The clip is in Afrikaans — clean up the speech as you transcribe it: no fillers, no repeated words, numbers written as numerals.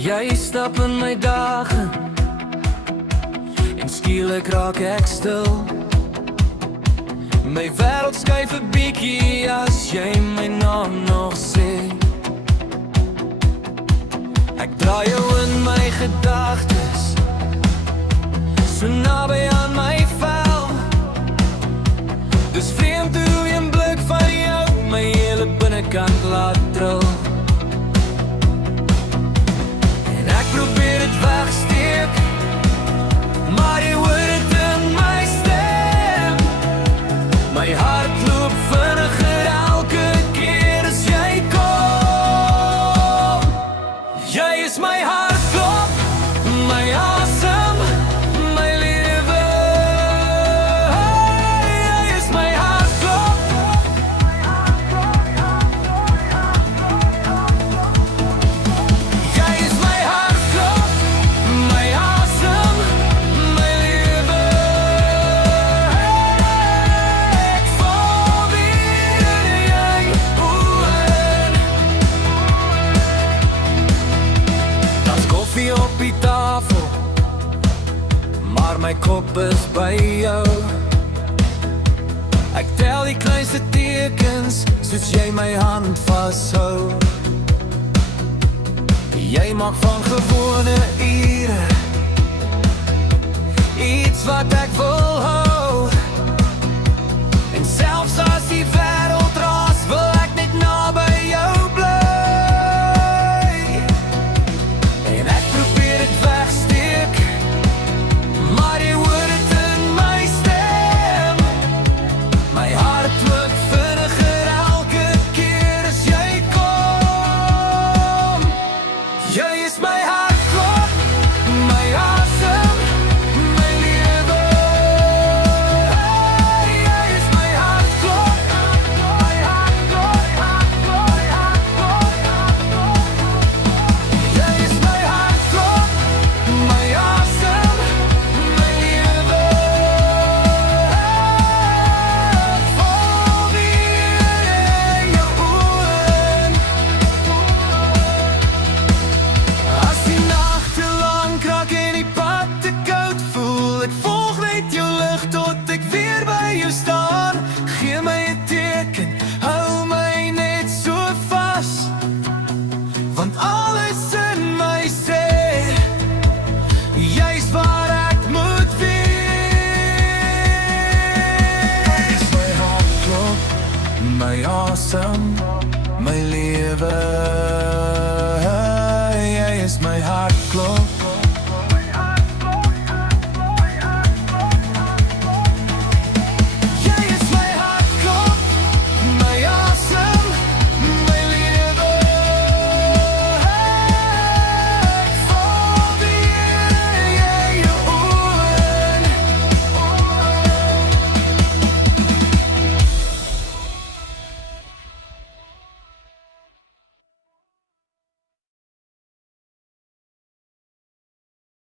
Jy stap in my dae en skielik raak ek stil. My wêreld skuif 'n bietjie as jy my naam nog sê. Ek draai jou in my gedagtes, so naby aan my vel. Dis vreemd hoe 'n blik van jou my hele binnekant laat trill. En ek probeer dit wegsteek, maar jy hoor dit in my stem. My hart loop vinniger elke keer as jy kom. Jy is my hartklop, my asem, my lewe. Jy is my hartklop. Jy is my hartklop, my asem, my lewe. Ek val weer in jy oën. Daar's koffie op die tafel, maar my kop is by jou. Ek tel die kleinste tekens, soos jy my hand vashou. Jy maak van gewone ure iets wat ek wil hou. En selfs as die wêreld raas, wil ek net naby jou bly. En ek probeer dit wegsteek, maar jy hoor dit in my stem. My hart klop vinniger elke keer as jy kom. Jy is my hartklop, my asem, my lewe. Jy is my hartklop, my hartklop, my hartklop. Jy is my hartklop, my asem, my lewe. Ek val weer in jou oën. As die nagte lank raak en die pad te koud voel, ek volg net jou lig tot ek weer by jou staan. Gee my 'n teken, hou my net so vas, want alles in my sê, jy's waar ek moet wees. My hartklop, my asem, my lewe. Jy is my hartklop,